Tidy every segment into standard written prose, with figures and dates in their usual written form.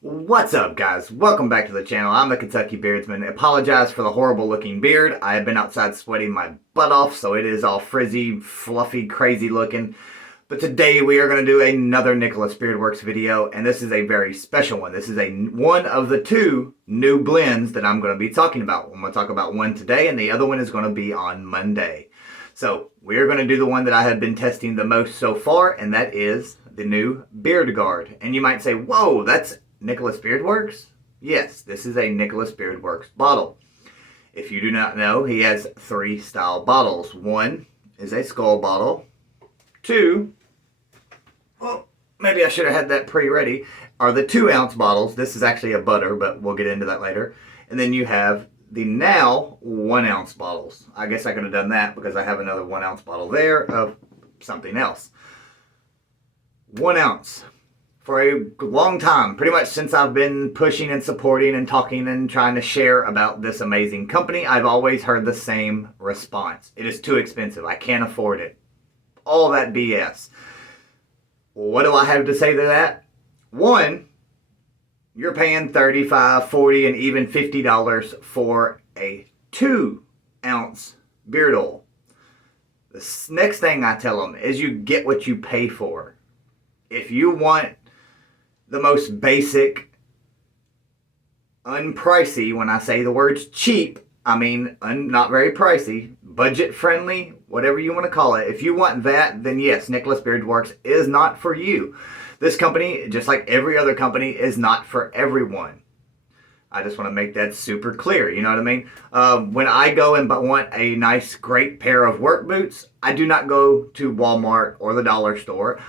What's up, guys? Welcome back to the channel. I'm the Kentucky Beardsman. Apologize for the horrible looking beard. I have been outside sweating my butt off, so it is all frizzy, fluffy, crazy looking. But today we are going to do another Nicholas Beardworks video, and this is a very special one. This is one of the two new blends that I'm going to be talking about. I'm going to talk about one today, and the other one is going to be on Monday. So we're going to do the one that I have been testing the most so far, and that is the new Beard Guard. And you might say, whoa, that's Nicholas Beardworks? Yes, this is a Nicholas Beardworks bottle. If you do not know, he has three style bottles. One is a skull bottle. Two, well, maybe I should have had that pre-ready, are the 2-ounce bottles. This is actually a butter, but we'll get into that later. And then you have the now 1-ounce bottles. I guess I could have done that because I have another 1-ounce bottle there of something else. 1 ounce. For a long time, pretty much since I've been pushing and supporting and talking and trying to share about this amazing company, I've always heard the same response. It is too expensive. I can't afford it. All that BS. What do I have to say to that? One, you're paying $35, $40, and even $50 for a 2-ounce beard oil. The next thing I tell them is you get what you pay for. If you want the most basic, unpricey, when I say the words cheap, I mean not very pricey, budget friendly, whatever you want to call it. If you want that, then yes, Nicholas Beardworks is not for you. This company, just like every other company, is not for everyone. I just want to make that super clear, you know what I mean? When I go and want a nice, great pair of work boots, I do not go to Walmart or the dollar store.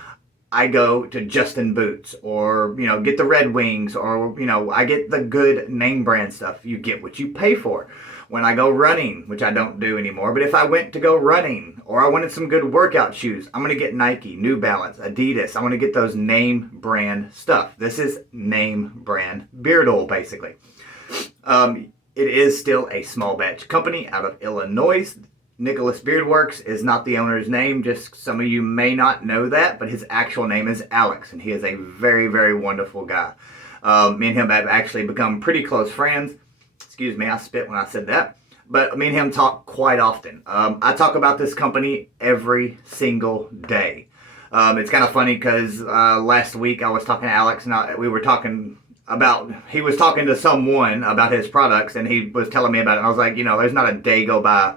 I go to Justin Boots or, get the Red Wings or, I get the good name brand stuff. You get what you pay for. When I go running, which I don't do anymore, but if I went to go running or I wanted some good workout shoes, I'm going to get Nike, New Balance, Adidas. I'm going to get those name brand stuff. This is name brand beard oil, basically. It is still a small batch company out of Illinois. Nicholas Beardworks is not the owner's name. Just some of you may not know that, but his actual name is Alex, and he is a very, very wonderful guy. Me and him have actually become pretty close friends. Excuse me, I spit when I said that. But me and him talk quite often. I talk about this company every single day. It's kind of funny because last week I was talking to Alex, and we were talking about, he was talking to someone about his products, and he was telling me about it. And I was like, there's not a day go by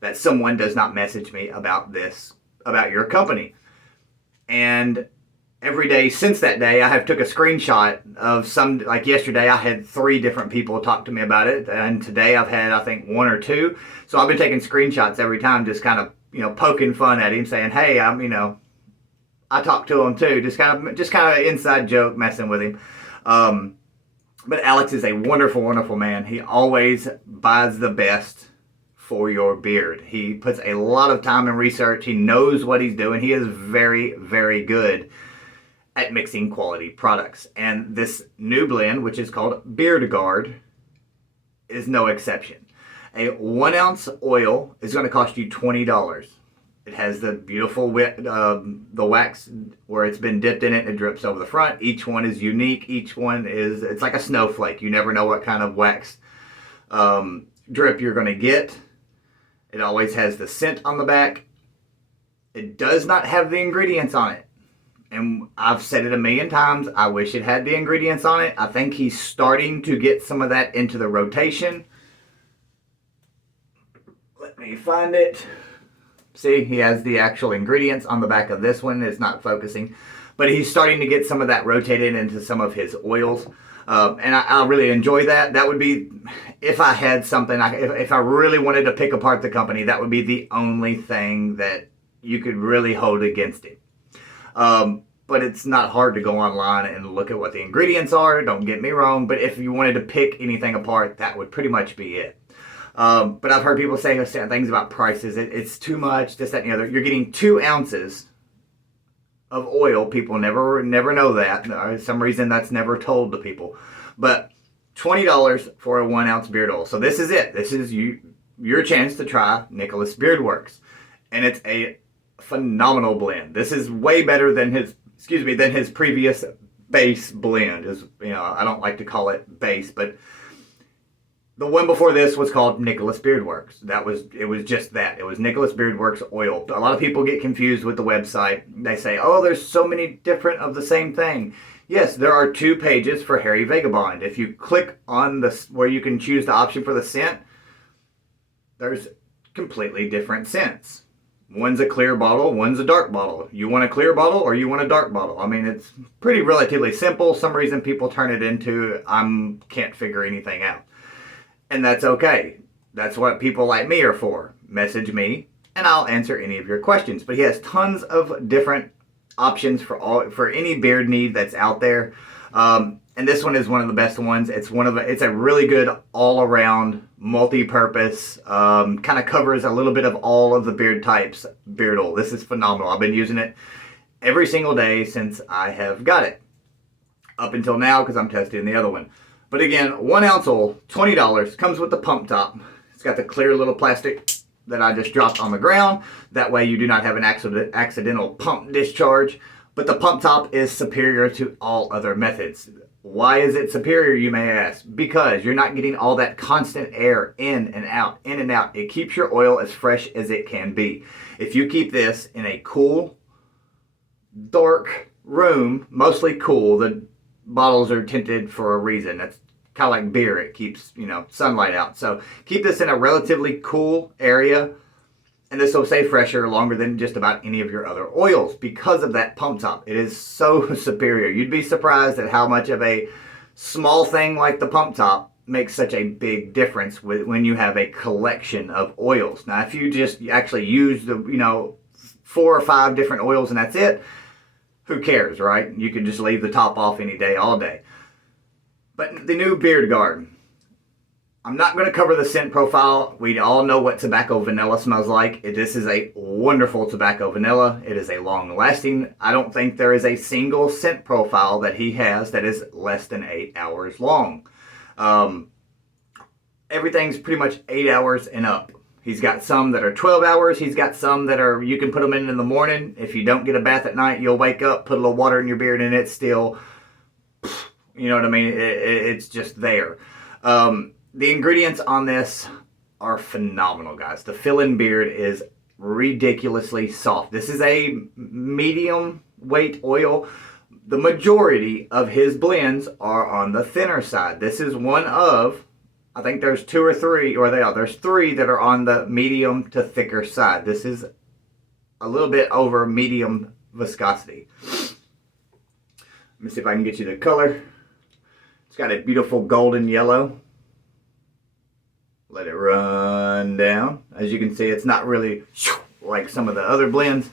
that someone does not message me about this, about your company. And every day since that day, I have took a screenshot of some, like yesterday, I had 3 different people talk to me about it. And today I've had, I think, 1 or 2. So I've been taking screenshots every time, just kind of, poking fun at him, saying, hey, I talked to him too. Just kind of inside joke, messing with him. But Alex is a wonderful, wonderful man. He always buys the best for your beard. He puts a lot of time and research. He knows what he's doing. He is very, very good at mixing quality products. And this new blend, which is called Beard Guard, is no exception. A 1-ounce oil is going to cost you $20. It has the beautiful the wax where it's been dipped in it and it drips over the front. Each one is unique. Each one it's like a snowflake. You never know what kind of wax drip you're going to get. It always has the scent on the back. It does not have the ingredients on it. And I've said it a million times. I wish it had the ingredients on it. I think he's starting to get some of that into the rotation. Let me find it. See, he has the actual ingredients on the back of this one. It's not focusing. But he's starting to get some of that rotated into some of his oils. And I really enjoy that. That would be, if I had something, if I really wanted to pick apart the company, that would be the only thing that you could really hold against it. But it's not hard to go online and look at what the ingredients are, don't get me wrong. But if you wanted to pick anything apart, that would pretty much be it. But I've heard people say things about prices. It's too much, this, that, and the other. You're getting 2 ounces of oil. People never know that. For some reason that's never told to people. But $20 for a 1-ounce beard oil. So this is it. This is your chance to try Nicholas Beardworks. And it's a phenomenal blend. This is way better than his previous base blend. Is, I don't like to call it base, but the one before this was called Nicholas Beard Works. It was just that. It was Nicholas Beard Works oil. A lot of people get confused with the website. They say, oh, there's so many different of the same thing. Yes, there are 2 pages for Hairy Vagabond. If you click on where you can choose the option for the scent, there's completely different scents. One's a clear bottle, one's a dark bottle. You want a clear bottle or you want a dark bottle? I mean, it's pretty relatively simple. Some reason people turn it into, can't figure anything out. And that's okay. That's what people like me are for. Message me and I'll answer any of your questions. But he has tons of different options for any beard need that's out there. And this one is one of the best ones. It's a really good all-around, multi-purpose, kind of covers a little bit of all of the beard types, beard oil. This is phenomenal. I've been using it every single day since I have got it. Up until now, because I'm testing the other one. But again, 1 ounce oil, $20, comes with the pump top. It's got the clear little plastic that I just dropped on the ground. That way you do not have an accidental pump discharge. But the pump top is superior to all other methods. Why is it superior, you may ask? Because you're not getting all that constant air in and out, in and out. It keeps your oil as fresh as it can be. If you keep this in a cool, dark room, mostly cool, the bottles are tinted for a reason. That's kind of like beer. It keeps, sunlight out. So keep this in a relatively cool area, and this will stay fresher longer than just about any of your other oils because of that pump top. It is so superior. You'd be surprised at how much of a small thing like the pump top makes such a big difference when you have a collection of oils. Now, if you just actually use the, 4 or 5 different oils and that's it, who cares, right? You can just leave the top off any day, all day. But the new Beard Guard. I'm not going to cover the scent profile. We all know what tobacco vanilla smells like. This is a wonderful tobacco vanilla. It is a long lasting. I don't think there is a single scent profile that he has that is less than 8 hours long. Everything's pretty much 8 hours and up. He's got some that are 12 hours. He's got some that are, you can put them in the morning. If you don't get a bath at night, you'll wake up, put a little water in your beard, and it's still, you know what I mean? It's just there. The ingredients on this are phenomenal, guys. The fill-in beard is ridiculously soft. This is a medium weight oil. The majority of his blends are on the thinner side. This is one of, I think there's 2 or 3, or there's 3 that are on the medium to thicker side. This is a little bit over medium viscosity. Let me see if I can get you the color. It's got a beautiful golden yellow. Let it run down. As you can see, it's not really like some of the other blends.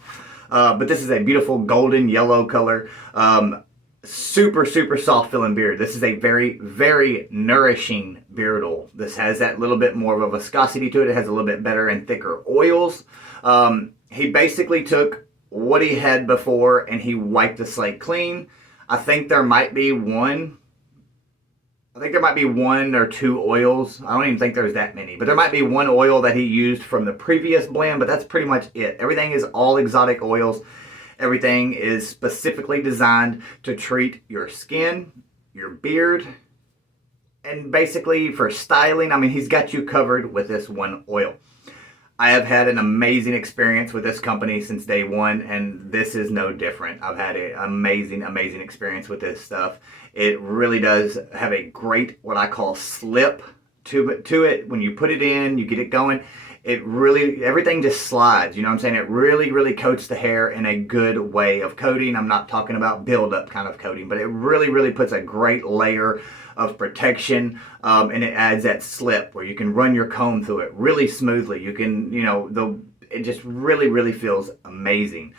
But this is a beautiful golden yellow color. Super, super soft filling beard. This is a very, very nourishing beard oil. This has that little bit more of a viscosity to it. It has a little bit better and thicker oils. He basically took what he had before and he wiped the slate clean. I think there might be one or 2 oils. I don't even think there's that many, but there might be one oil that he used from the previous blend, but that's pretty much it. Everything is all exotic oils. Everything is specifically designed to treat your skin, your beard, and basically for styling. I mean, he's got you covered with this one oil. I have had an amazing experience with this company since day one, and this is no different. I've had an amazing, amazing experience with this stuff. It really does have a great, what I call slip to it. When you put it in, you get it going, it really, everything just slides. You know what I'm saying? It really, really coats the hair in a good way of coating. I'm not talking about build-up kind of coating, but it really, really puts a great layer of protection, and it adds that slip where you can run your comb through it really smoothly. You can, it just really, really feels amazing.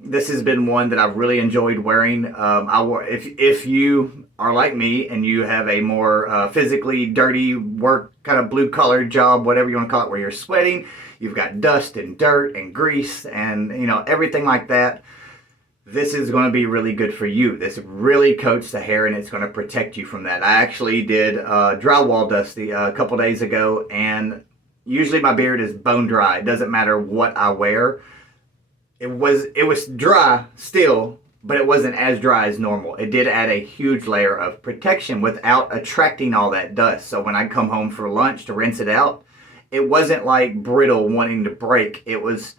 This has been one that I've really enjoyed wearing. If you are like me and you have a more physically dirty work, kind of blue collar job, whatever you want to call it, where you're sweating, you've got dust and dirt and grease and everything like that, this is going to be really good for you. This really coats the hair and it's going to protect you from that. I actually did drywall dust a couple days ago, and usually my beard is bone dry. It doesn't matter what I wear. It was dry still, but it wasn't as dry as normal. It did add a huge layer of protection without attracting all that dust. So when I come home for lunch to rinse it out, it wasn't like brittle wanting to break. It was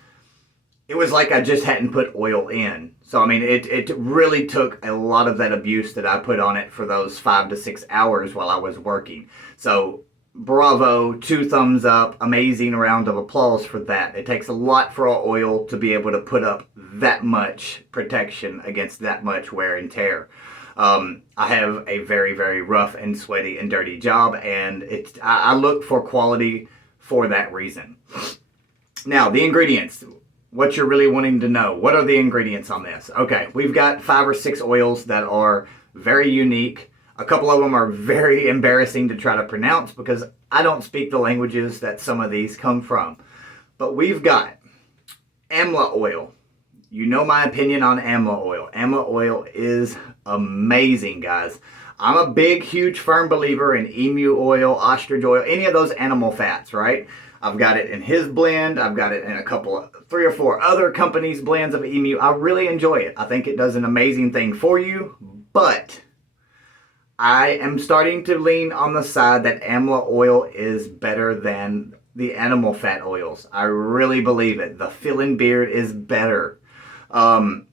like I just hadn't put oil in. So I mean, it really took a lot of that abuse that I put on it for those 5 to 6 hours while I was working. So bravo, 2 thumbs up, amazing round of applause for that. It takes a lot for our oil to be able to put up that much protection against that much wear and tear. I have a very, very rough and sweaty and dirty job, and I look for quality for that reason. Now, the ingredients. What you're really wanting to know. What are the ingredients on this? Okay, we've got 5 or 6 oils that are very unique. A couple of them are very embarrassing to try to pronounce because I don't speak the languages that some of these come from. But we've got amla oil. You know my opinion on amla oil. Amla oil is amazing, guys. I'm a big, huge, firm believer in emu oil, ostrich oil, any of those animal fats, right? I've got it in his blend. I've got it in 3 or 4 other companies' blends of emu. I really enjoy it. I think it does an amazing thing for you, but I am starting to lean on the side that amla oil is better than the animal fat oils. I really believe it. The fill-in beard is better. The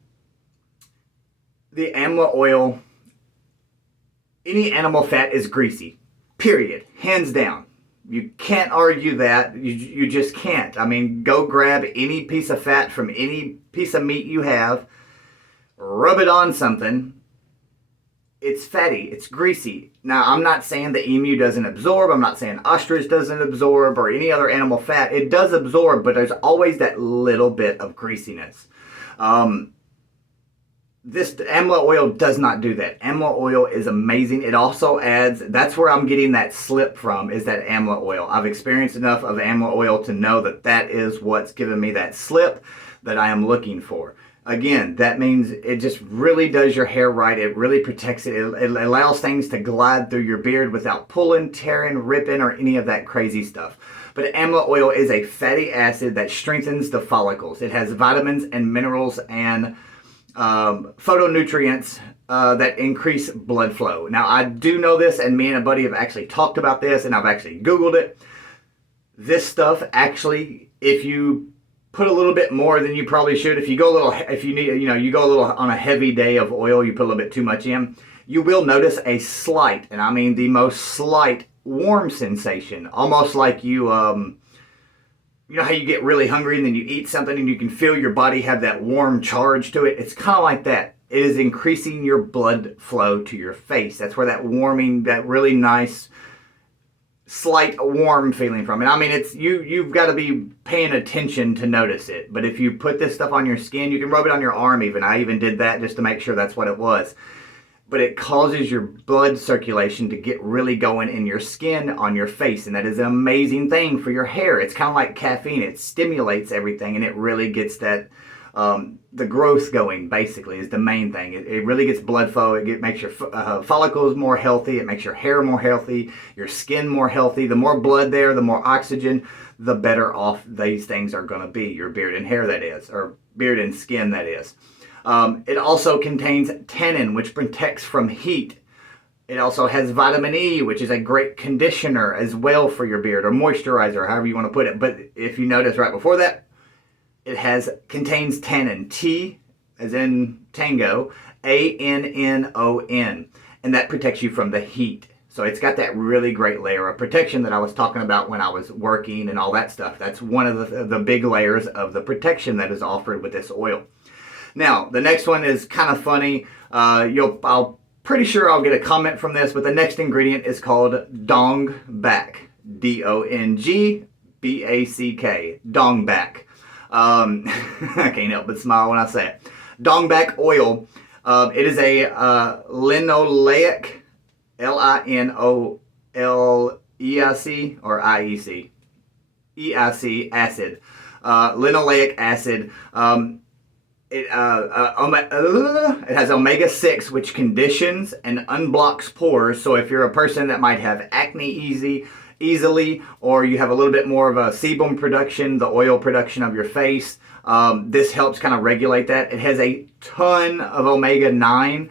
amla oil, any animal fat is greasy, period, hands down. You can't argue that. You just can't. I mean, go grab any piece of fat from any piece of meat you have, rub it on something. It's fatty. It's greasy. Now, I'm not saying the emu doesn't absorb. I'm not saying ostrich doesn't absorb or any other animal fat. It does absorb, but there's always that little bit of greasiness. This amla oil does not do that. Amla oil is amazing. It also adds, that's where I'm getting that slip from, is that amla oil. I've experienced enough of amla oil to know that that is what's giving me that slip that I am looking for. Again, that means it just really does your hair right. It really protects it. It allows things to glide through your beard without pulling, tearing, ripping, or any of that crazy stuff. But amla oil is a fatty acid that strengthens the follicles. It has vitamins and minerals and phytonutrients that increase blood flow. Now, I do know this, and me and a buddy have actually talked about this, and I've actually Googled it. This stuff actually, if you put a little bit more than you probably should, if you go a little, if you need, you go a little on a heavy day of oil, you put a little bit too much in, you will notice a slight, and I mean the most slight, warm sensation, almost like you know how you get really hungry and then you eat something and you can feel your body have that warm charge to it? It's kind of like that. It is increasing your blood flow to your face. That's where that warming, that really nice, slight warm feeling from it. I mean, it's you've got to be paying attention to notice it. But if you put this stuff on your skin, you can rub it on your arm even. I even did that just to make sure that's what it was. But it causes your blood circulation to get really going in your skin, on your face. And that is an amazing thing for your hair. It's kind of like caffeine. It stimulates everything and it really gets that, the growth going, basically, is the main thing. It really gets blood flow. It makes your follicles more healthy. It makes your hair more healthy, your skin more healthy. The more blood there, the more oxygen, the better off these things are going to be. Your beard and hair, that is, or beard and skin, that is. It also contains tannin, which protects from heat. It also has vitamin E, which is a great conditioner as well for your beard, or moisturizer, however you want to put it. But if you notice right before that, it contains tannin, T as in tango, ANNON, and that protects you from the heat. So it's got that really great layer of protection that I was talking about when I was working and all that stuff. That's one of the big layers of the protection that is offered with this oil. Now, the next one is kind of funny. I'm pretty sure I'll get a comment from this, but the next ingredient is called Dong Back. DONGBACK. Dong Back. I can't help but smile when I say it. Dong Back oil. It is a linoleic, LINOLEIC or IEC, EIC acid. Linoleic acid. It has omega-6, which conditions and unblocks pores. So if you're a person that might have acne easy, easily, or you have a little bit more of a sebum production, the oil production of your face. This helps kind of regulate that. It has a ton of omega-9,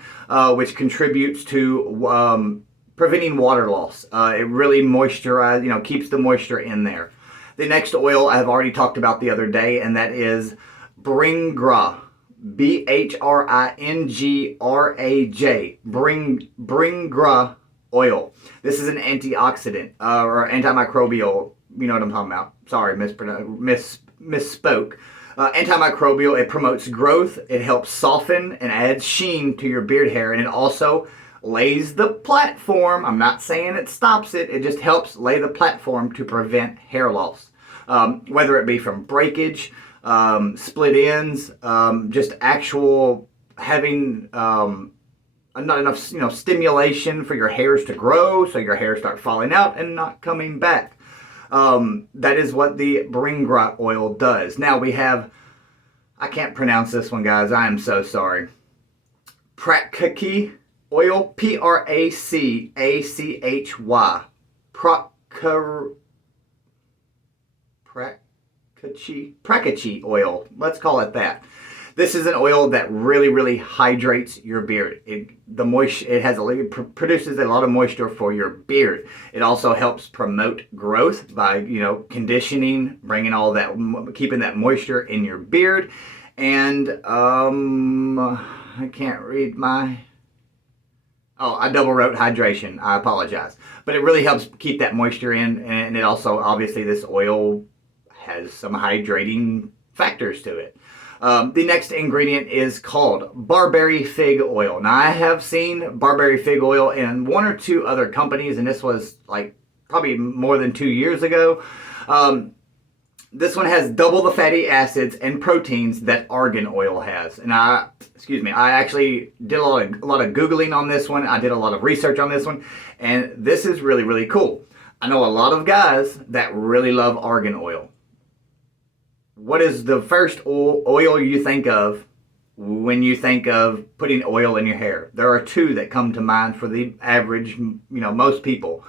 which contributes to preventing water loss. It really moisturizes, keeps the moisture in there. The next oil I have already talked about the other day, and that is Bringraj. Bringraj. Bringraj oil. This is an antioxidant or antimicrobial. You know what I'm talking about. Sorry, misspoke. Antimicrobial. It promotes growth. It helps soften and adds sheen to your beard hair, and it also lays the platform. I'm not saying it stops it. It just helps lay the platform to prevent hair loss, whether it be from breakage, split ends, just actual having not enough stimulation for your hairs to grow, so your hairs start falling out and not coming back. That is what the Bringraj oil does. Now we have, I can't pronounce this one, guys. I am so sorry. Prakachy oil, Pracachy. Prakachy oil. Let's call it that. This is an oil that really, really hydrates your beard. It produces a lot of moisture for your beard. It also helps promote growth by, conditioning, bringing all that, keeping that moisture in your beard. And I can't read my. Oh, I double wrote hydration. I apologize. But it really helps keep that moisture in, and it also, obviously, this oil has some hydrating factors to it. The next ingredient is called barberry fig oil. Now, I have seen barberry fig oil in one or two other companies, and this was like probably more than 2 years ago. This one has double the fatty acids and proteins that argan oil has. And I actually did a lot of Googling on this one. I did a lot of research on this one, and this is really, really cool. I know a lot of guys that really love argan oil. What is the first oil you think of when you think of putting oil in your hair? There are two that come to mind for the average, most people.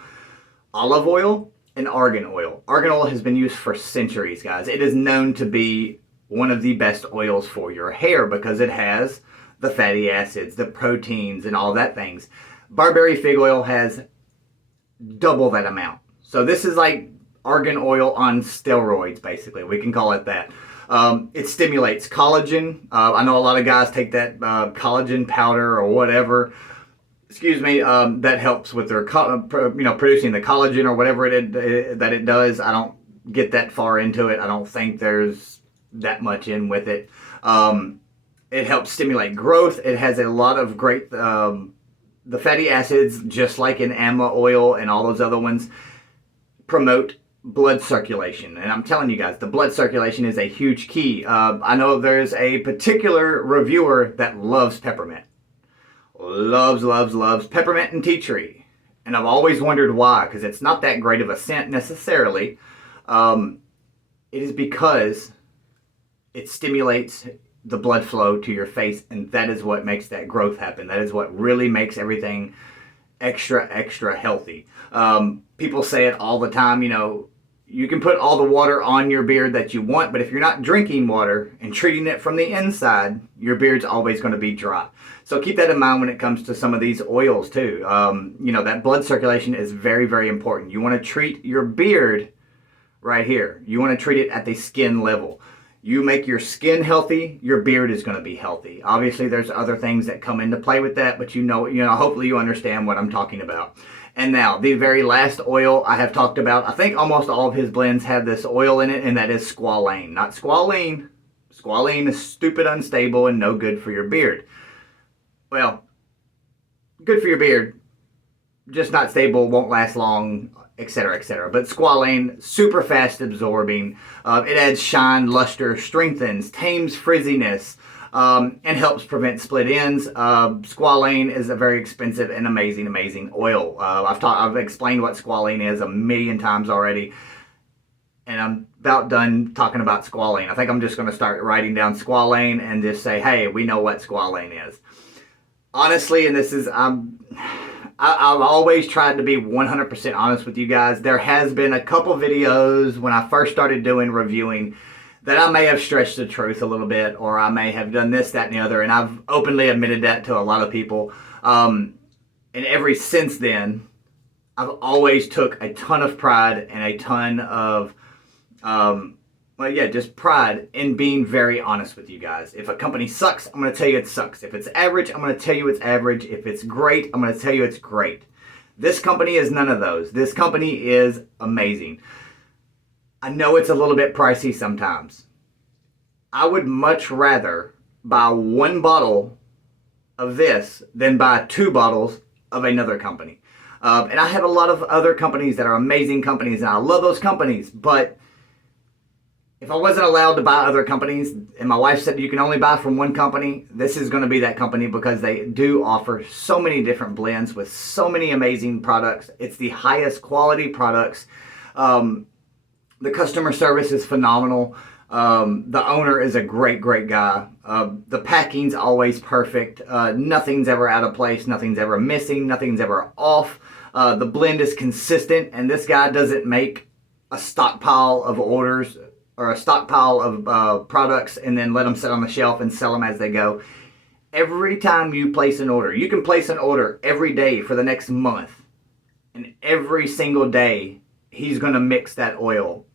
Olive oil and argan oil. Argan oil has been used for centuries, guys. It is known to be one of the best oils for your hair because it has the fatty acids, the proteins, and all that things. Barberry fig oil has double that amount. So this is like argan oil on steroids, basically. We can call it that. It stimulates collagen. I know a lot of guys take that collagen powder or whatever. That helps with their, producing the collagen or whatever that it does. I don't get that far into it. I don't think there's that much in with it. It helps stimulate growth. It has a lot of great, the fatty acids, just like in amla oil and all those other ones, promote blood circulation. And I'm telling you guys, the blood circulation is a huge key. I know there's a particular reviewer that loves peppermint. Loves peppermint and tea tree. And I've always wondered why, because it's not that great of a scent necessarily. It is because it stimulates the blood flow to your face, and that is what makes that growth happen. That is what really makes everything extra healthy. People say it all the time, you can put all the water on your beard that you want, but if you're not drinking water and treating it from the inside, your beard's always going to be dry. So keep that in mind when it comes to some of these oils too. That blood circulation is very, very important. You want to treat your beard right here. You want to treat it at the skin level. You make your skin healthy, your beard is going to be healthy. Obviously, there's other things that come into play with that, but hopefully you understand what I'm talking about. And now, the very last oil I have talked about, I think almost all of his blends have this oil in it, and that is squalane. Not squalene. Squalene is stupid, unstable, and no good for your beard. Well, good for your beard, just not stable, won't last long, etc., etc. But squalane, super fast absorbing. It adds shine, luster, strengthens, tames frizziness, and helps prevent split ends. Squalane is a very expensive and amazing oil. I've explained what squalane is a million times already, and I'm about done talking about squalane. I think I'm just going to start writing down squalane and just say, hey, we know what squalane is. Honestly, and this is, I've always tried to be 100% honest with you guys. There has been a couple videos when I first started doing reviewing that I may have stretched the truth a little bit, or I may have done this, that, and the other, and I've openly admitted that to a lot of people. And ever since then, I've always took a ton of pride and a ton of, just pride in being very honest with you guys. If a company sucks, I'm going to tell you it sucks. If it's average, I'm going to tell you it's average. If it's great, I'm going to tell you it's great. This company is none of those. This company is amazing. I know it's a little bit pricey sometimes. I would much rather buy one bottle of this than buy 2 bottles of another company. And I have a lot of other companies that are amazing companies, and I love those companies, but if I wasn't allowed to buy other companies, and my wife said you can only buy from one company, this is going to be that company, because they do offer so many different blends with so many amazing products. It's the highest quality products. The customer service is phenomenal. The owner is a great guy. The packing's always perfect. Nothing's ever out of place. Nothing's ever missing. Nothing's ever off. The blend is consistent, and this guy doesn't make a stockpile of orders or a stockpile of products and then let them sit on the shelf and sell them as they go. Every time you place an order, you can place an order every day for the next month, and every single day he's going to mix that oil,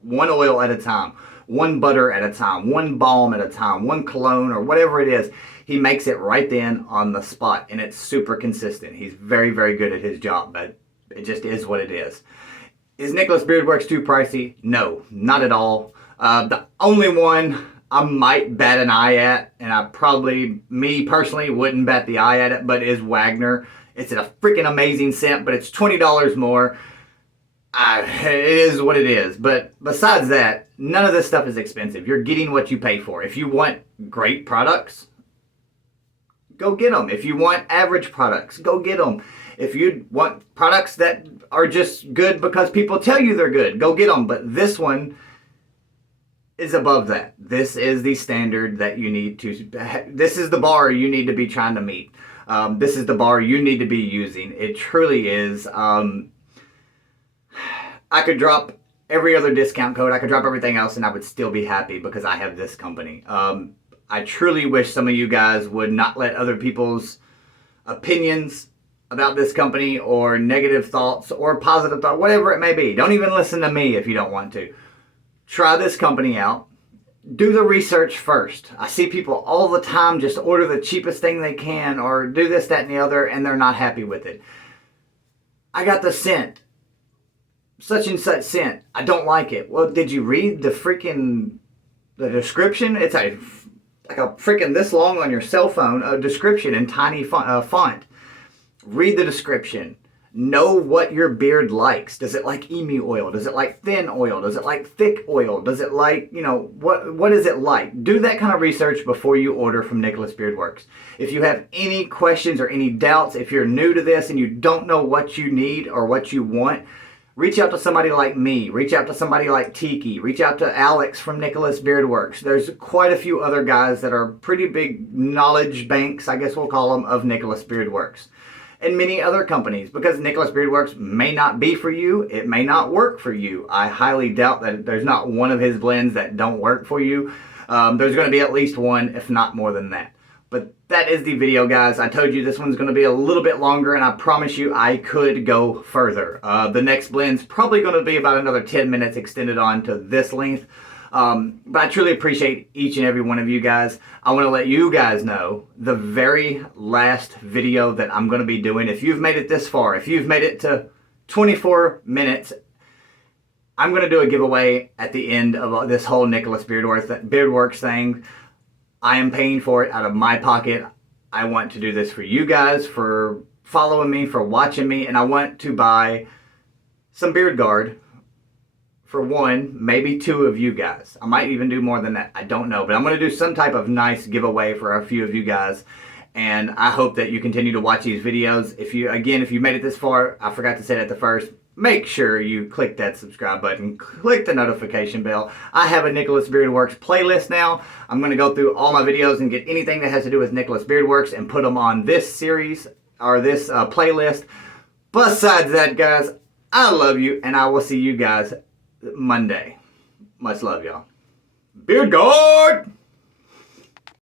one oil at a time, one butter at a time, one balm at a time, one cologne, or whatever it is. He makes it right then on the spot, and it's super consistent. He's very good at his job, but it just is what it is. Is Nicholas Beardworks too pricey? No, not at all. The only one I might bat an eye at, and I probably, me personally, wouldn't bat the eye at it, but is Wagner. It's a freaking amazing scent, but it's $20 more. It is what it is. But besides that, none of this stuff is expensive. You're getting what you pay for. If you want great products, go get them. If you want average products, go get them. If you want products that are just good because people tell you they're good, go get them. But this one is above that. This is the standard that you need to, this is the bar you need to be trying to meet. This is the bar you need to be using. It truly is. I could drop every other discount code. I could drop everything else and I would still be happy because I have this company. I truly wish some of you guys would not let other people's opinions about this company or negative thoughts or positive thoughts, whatever it may be. Don't even listen to me if you don't want to. Try this company out. Do the research first. I see people all the time just order the cheapest thing they can or do this, that, and the other, and they're not happy with it. I got the scent. Such and such scent. I don't like it. Well, did you read the description? It's like a freaking this long on your cell phone, a description in tiny font. Read the description. Know what your beard likes. Does it like emu oil? Does it like thin oil? Does it like thick oil? Does it like, what is it like? Do that kind of research before you order from Nicholas Beardworks. If you have any questions or any doubts, if you're new to this and you don't know what you need or what you want, reach out to somebody like me. Reach out to somebody like Tiki. Reach out to Alex from Nicholas Beardworks. There's quite a few other guys that are pretty big knowledge banks, I guess we'll call them, of Nicholas Beardworks. And many other companies, because Nicholas Beardworks may not be for you. It may not work for you. I highly doubt that there's not one of his blends that don't work for you. There's going to be at least one, if not more than that. But that is the video, guys. I told you this one's going to be a little bit longer, and I promise you I could go further. The next blend's probably going to be about another 10 minutes extended on to this length. But I truly appreciate each and every one of you guys. I want to let you guys know the very last video that I'm going to be doing. If you've made it this far, if you've made it to 24 minutes, I'm going to do a giveaway at the end of this whole Nicholas Beardworks thing. I am paying for it out of my pocket. I want to do this for you guys, for following me, for watching me, and I want to buy some Beard Guard for one, maybe two of you guys. I might even do more than that. I don't know. But I'm going to do some type of nice giveaway for a few of you guys. And I hope that you continue to watch these videos. If you made it this far, I forgot to say that at the first, make sure you click that subscribe button. Click the notification bell. I have a Nicholas Beardworks playlist now. I'm going to go through all my videos and get anything that has to do with Nicholas Beardworks and put them on this series. or this playlist. Besides that, guys, I love you, and I will see you guys Monday. Much love, y'all. Beard Guard!